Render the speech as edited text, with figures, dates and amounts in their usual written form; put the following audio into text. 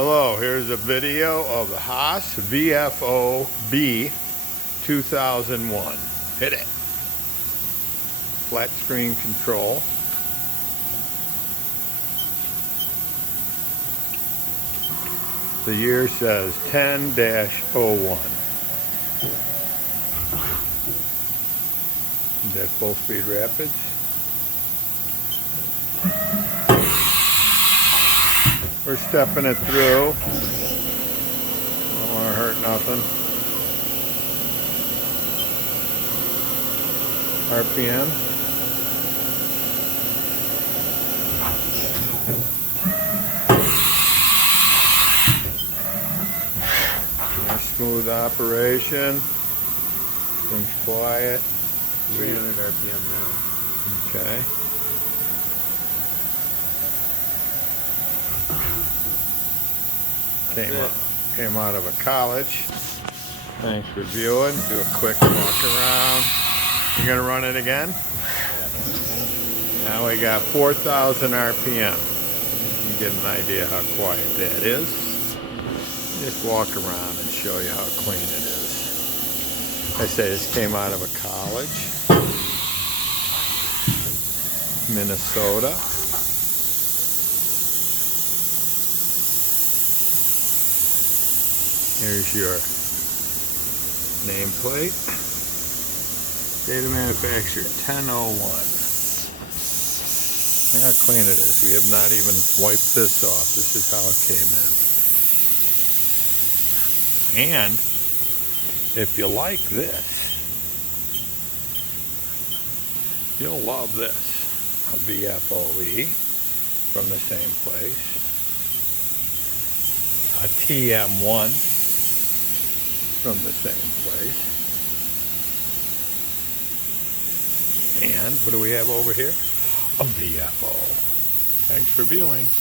Hello, here's a video of the Haas VFO-B 2001. Hit it. Flat screen control. The year says 10-01. Is that full speed rapids? We're stepping it through. Don't want to hurt nothing. RPM. Nice smooth operation. Things quiet. 300 RPM now. Okay. Came out of a college. Thanks for viewing. Do a quick walk around. You're gonna run it again? Now we got 4,000 RPM. You get an idea how quiet that is. Just walk around and show you how clean it is. I say this came out of a college. Minnesota. Here's your nameplate. Date of manufacture 1001. Look how clean it is. We have not even wiped this off. This is how it came in. And if you like this, you'll love this. A VFO-B from the same place. A TM1 from the same place. And what do we have over here? A VFO. Thanks for viewing.